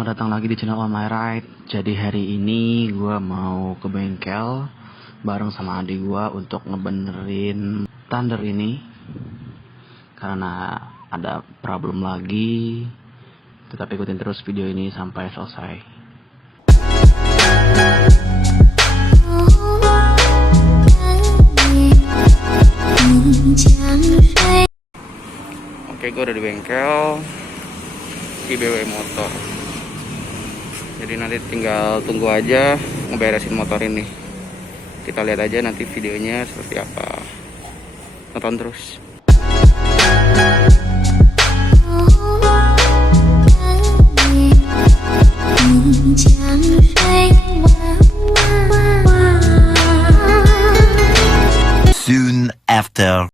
Selamat datang lagi di channel On My Ride. Jadi hari ini gue mau ke bengkel bareng sama adik gue untuk ngebenerin Thunder ini karena ada problem lagi. Tetap ikutin terus video ini sampai selesai. Oke, gue udah di bengkel IBW Motor. Jadi nanti tinggal tunggu aja ngeberesin motor ini. Kita lihat aja nanti videonya seperti apa. Tonton terus. Soon after.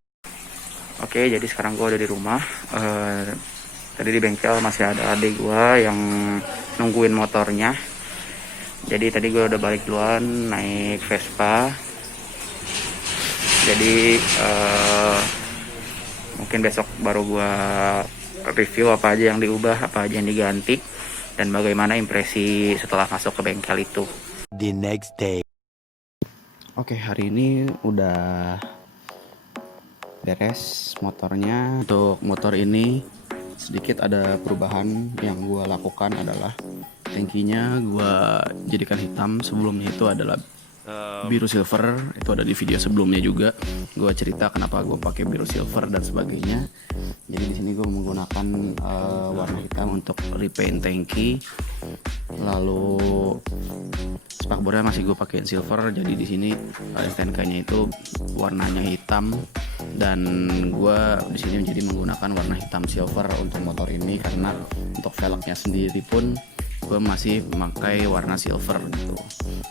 Oke, jadi sekarang gue udah di rumah. Tadi di bengkel masih ada adik gue yang nungguin motornya. Jadi tadi gue udah balik duluan naik Vespa. Jadi mungkin besok baru gue review apa aja yang diubah, apa aja yang diganti, dan bagaimana impresi setelah masuk ke bengkel itu. The next day. Oke, hari ini udah beres motornya. Untuk motor ini sedikit ada perubahan. Yang gue lakukan adalah tangkinya gue jadikan hitam. Sebelumnya itu adalah biru silver. Itu ada di video sebelumnya juga. Gue cerita kenapa gue pakai biru silver dan sebagainya. Jadi di sini gue menggunakan warna hitam untuk repaint tangki. Lalu spakbornya masih gue pakein silver. Jadi di sini STNK-nya itu warnanya hitam. Dan gue di sini menjadi menggunakan warna hitam silver untuk motor ini karena untuk velgnya sendiri pun gue masih memakai warna silver gitu.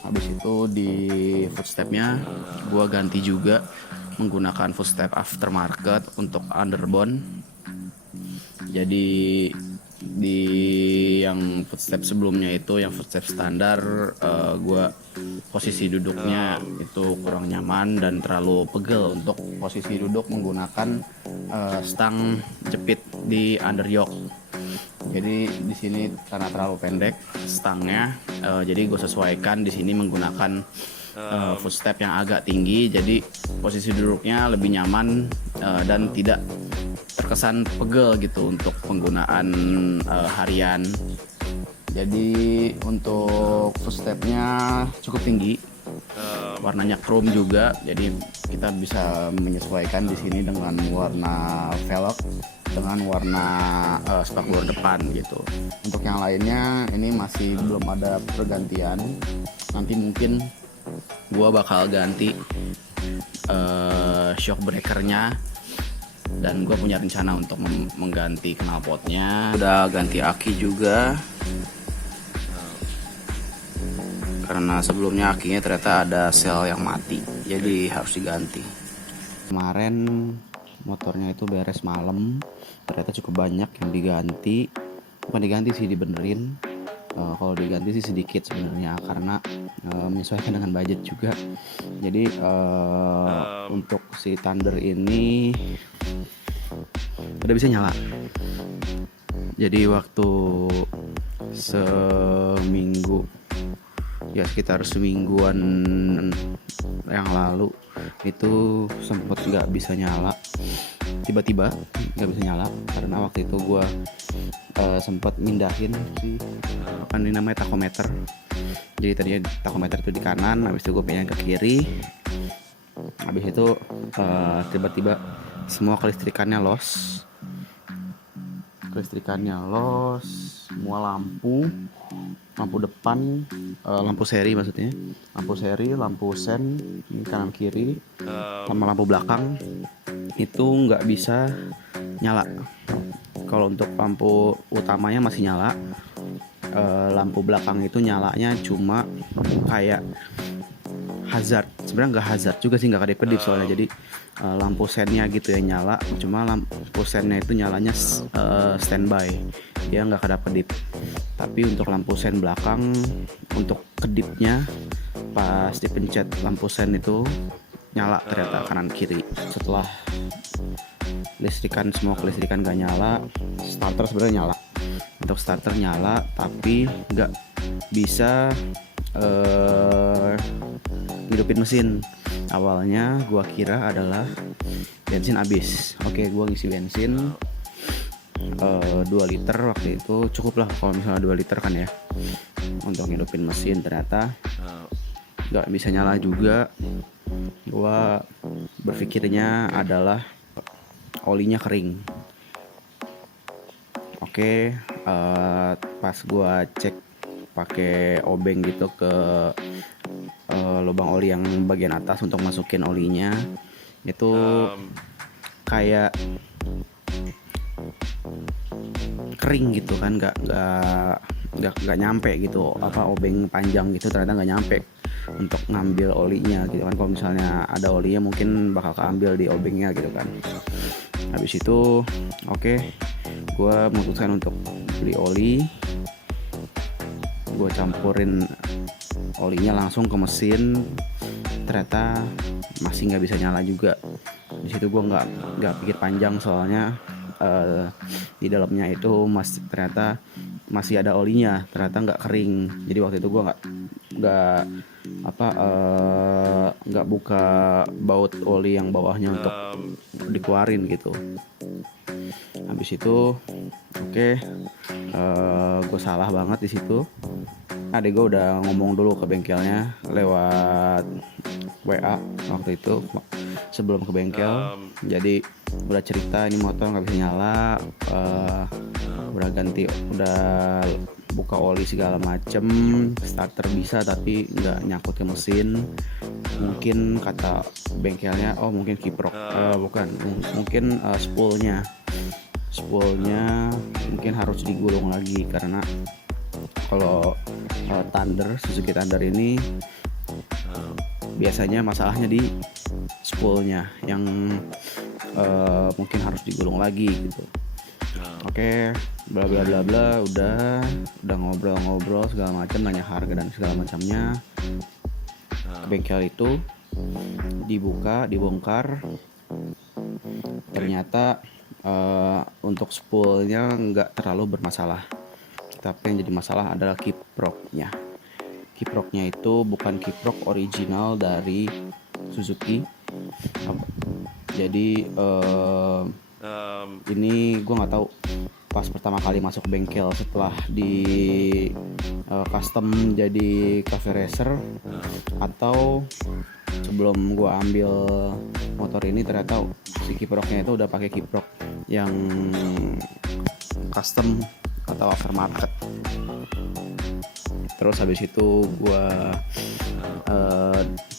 Habis itu di footstepnya gue ganti juga menggunakan footstep aftermarket untuk underbone. Jadi di yang footstep sebelumnya itu yang footstep standar, gue posisi duduknya itu kurang nyaman dan terlalu pegel untuk posisi duduk menggunakan stang jepit di underyoke. Jadi di sini karena terlalu pendek stangnya, jadi gue sesuaikan di sini menggunakan footstep yang agak tinggi. Jadi posisi duduknya lebih nyaman dan tidak terkesan pegel gitu untuk penggunaan harian. Jadi untuk footstepnya cukup tinggi, warnanya chrome juga. Jadi kita bisa menyesuaikan di sini dengan warna velg dengan warna spakbor depan gitu. Untuk yang lainnya ini masih belum ada pergantian. Nanti mungkin gua bakal ganti shock breakernya. Dan gue punya rencana untuk mengganti knalpotnya. Udah ganti aki juga karena sebelumnya akinya ternyata ada sel yang mati, jadi harus diganti. Kemarin motornya itu beres malam, ternyata cukup banyak yang diganti. Bukan diganti sih, dibenerin. Kalau diganti sih sedikit sebenarnya karena menyesuaikan dengan budget juga. Jadi untuk si Thunder ini udah bisa nyala. Jadi waktu seminggu, ya sekitar semingguan yang lalu itu sempat nggak bisa nyala. Tiba-tiba nggak bisa nyala karena waktu itu gue sempat mindahin apa ini namanya tachometer. Jadi tadinya tachometer itu di kanan, habis itu gue pindahin ke kiri. Habis itu tiba-tiba semua kelistrikannya los, semua lampu depan, lampu seri maksudnya, lampu sen kanan kiri, sama lampu belakang itu nggak bisa nyala. Kalau untuk lampu utamanya masih nyala, lampu belakang itu nyalanya cuma kayak hazard. Sebenarnya nggak hazard juga sih, nggak kedip-kedip soalnya. Jadi lampu sennya gitu ya nyala, cuma lampu sennya itu nyalanya standby, dia nggak kedap-kedip. Tapi untuk lampu sen belakang, untuk kedipnya pas dipencet lampu sen itu nyala ternyata kanan kiri. Setelah semua kelistrikan gak nyala, starter sebenarnya nyala. untuk starter nyala tapi nggak bisa hidupin mesin. Awalnya gua kira adalah bensin habis. Oke, gua ngisi bensin 2 liter waktu itu, cukup lah kalau misalnya 2 liter kan ya untuk hidupin mesin. Ternyata nggak bisa nyala juga. Gua berpikirnya adalah olinya kering. Oke, pas gua cek pakai obeng gitu ke lubang oli yang bagian atas untuk masukin olinya, itu kayak kering gitu kan, nggak nyampe gitu, apa obeng panjang gitu ternyata nggak nyampe untuk ngambil olinya gitu kan. Kalau misalnya ada olinya mungkin bakal keambil di obengnya gitu kan. Habis itu oke, gue memutuskan untuk beli oli. Gue campurin olinya langsung ke mesin, ternyata masih nggak bisa nyala juga. Di situ gue nggak pikir panjang, soalnya di dalamnya itu ternyata masih ada olinya, ternyata nggak kering. Jadi waktu itu gue nggak buka baut oli yang bawahnya untuk dikeluarin gitu. Habis itu oke, gue salah banget di situ. Adik gue udah ngomong dulu ke bengkelnya lewat WA waktu itu sebelum ke bengkel. Jadi udah cerita ini motor nggak bisa nyala, udah buka oli segala macem, starter bisa tapi nggak nyangkut ke mesin. Mungkin kata bengkelnya mungkin kiprok, mungkin spoolnya mungkin harus digulung lagi, karena kalau Suzuki Thunder ini biasanya masalahnya di spoolnya yang mungkin harus digulung lagi gitu. Oke, bla bla bla bla, udah ngobrol segala macam, nanya harga dan segala macamnya. Ke bengkel itu dibongkar, ternyata untuk spoolnya nggak terlalu bermasalah, tapi yang jadi masalah adalah kiproknya. Kiproknya itu bukan kiprok original dari Suzuki. Jadi ini gue nggak tahu pas pertama kali masuk bengkel setelah di custom jadi cafe racer, atau sebelum gue ambil motor ini ternyata si kiproknya itu udah pakai kiprok yang custom atau aftermarket. Terus habis itu gue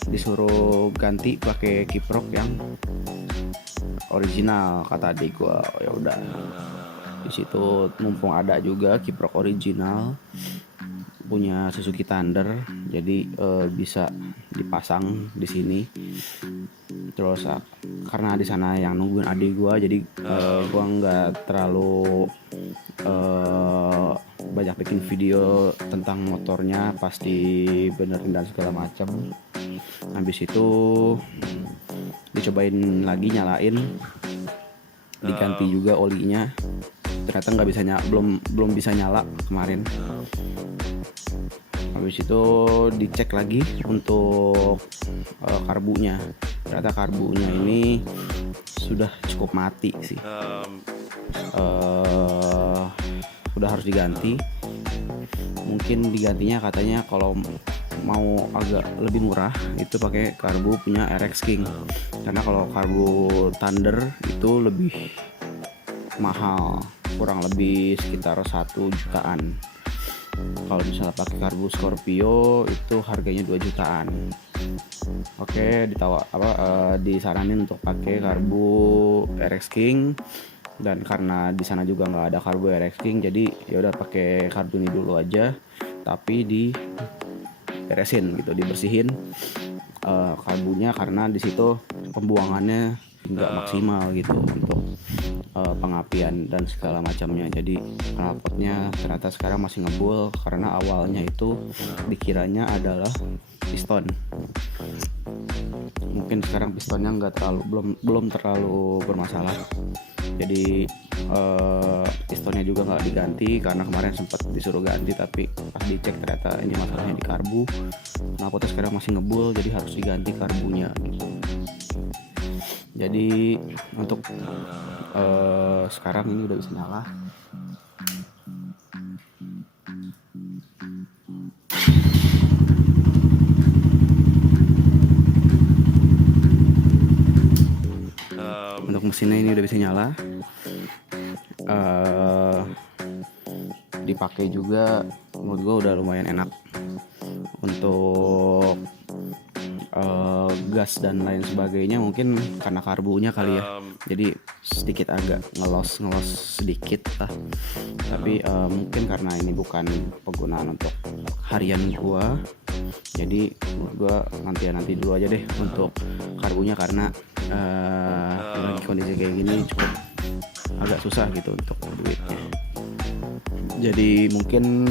disuruh ganti pakai kiprok yang original, kata adik gue. Ya udah, di situ mumpung ada juga kiprok original punya Suzuki Thunder, jadi bisa dipasang di sini. Terus karena di sana yang nungguin adik gue, jadi gue nggak terlalu banyak bikin video tentang motornya, pasti benerin dan segala macam. Habis itu dicobain lagi nyalain, diganti juga olinya, ternyata nggak bisa belum bisa nyala kemarin. Habis itu dicek lagi untuk karbunya, ternyata karbunya ini sudah cukup mati sih, udah harus diganti. Mungkin digantinya katanya kalau mau agak lebih murah itu pakai karbu punya RX King, karena kalau karbu Thunder itu lebih mahal, kurang lebih sekitar 1 jutaan. Kalau misalnya pakai karbu Scorpio itu harganya 2 jutaan. Oke, disaranin untuk pakai karbu RX King, dan karena di sana juga nggak ada karbu RX King, jadi ya udah pakai karbu ini dulu aja, tapi beresin gitu, dibersihin karbunya, karena di situ pembuangannya nggak maksimal gitu untuk pengapian dan segala macamnya. Jadi knalpotnya ternyata sekarang masih ngebul, karena awalnya itu dikiranya adalah piston. Mungkin sekarang pistonnya belum terlalu bermasalah, jadi pistonnya juga nggak diganti karena kemarin sempat disuruh ganti, tapi pas dicek ternyata ini masalahnya di karbu. Knalpotnya sekarang masih ngebul, jadi harus diganti karbunya gitu. Jadi untuk sekarang ini udah bisa nyala. Untuk mesinnya ini udah bisa nyala. Dipakai juga menurut gue udah lumayan enak. Untuk gas dan lain sebagainya mungkin karena karbunya kali ya, jadi sedikit agak ngelos sedikit lah. Tapi mungkin karena ini bukan penggunaan untuk harian gua, jadi menurut gua nanti dulu aja deh untuk karbunya, karena lagi kondisi kayak gini cukup agak susah gitu untuk duitnya. Jadi mungkin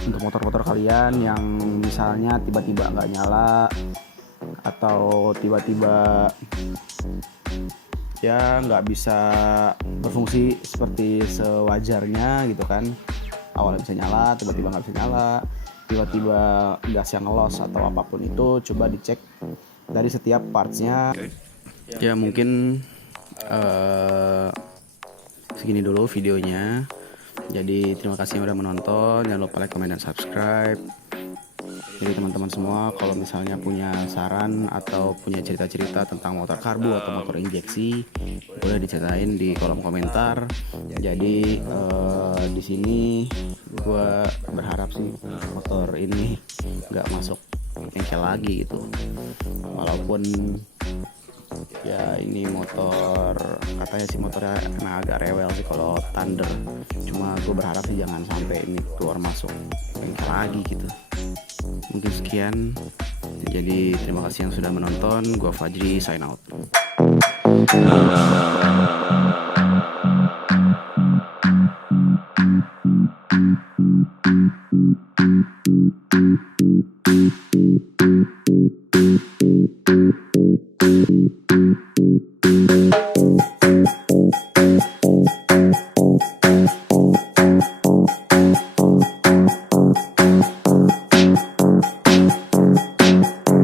untuk motor-motor kalian yang misalnya tiba-tiba nggak nyala atau tiba-tiba ya nggak bisa berfungsi seperti sewajarnya gitu kan, awalnya bisa nyala tiba-tiba nggak bisa nyala, tiba-tiba gas yang ngelos atau apapun itu, coba dicek dari setiap partsnya. Ya mungkin segini dulu videonya. Jadi terima kasih yang udah menonton, jangan lupa like, comment, dan subscribe. Jadi teman-teman semua kalau misalnya punya saran atau punya cerita-cerita tentang motor karbu atau motor injeksi, boleh diceritain di kolom komentar. Jadi di sini gue berharap sih motor ini nggak masuk bengkel lagi gitu. Walaupun ya ini motor katanya sih motornya emang agak rewel sih kalau Thunder, cuma gue berharap sih jangan sampai ini keluar masuk bengkel lagi gitu. Mungkin sekian, jadi terima kasih yang sudah menonton. Gue Fajri, sign out.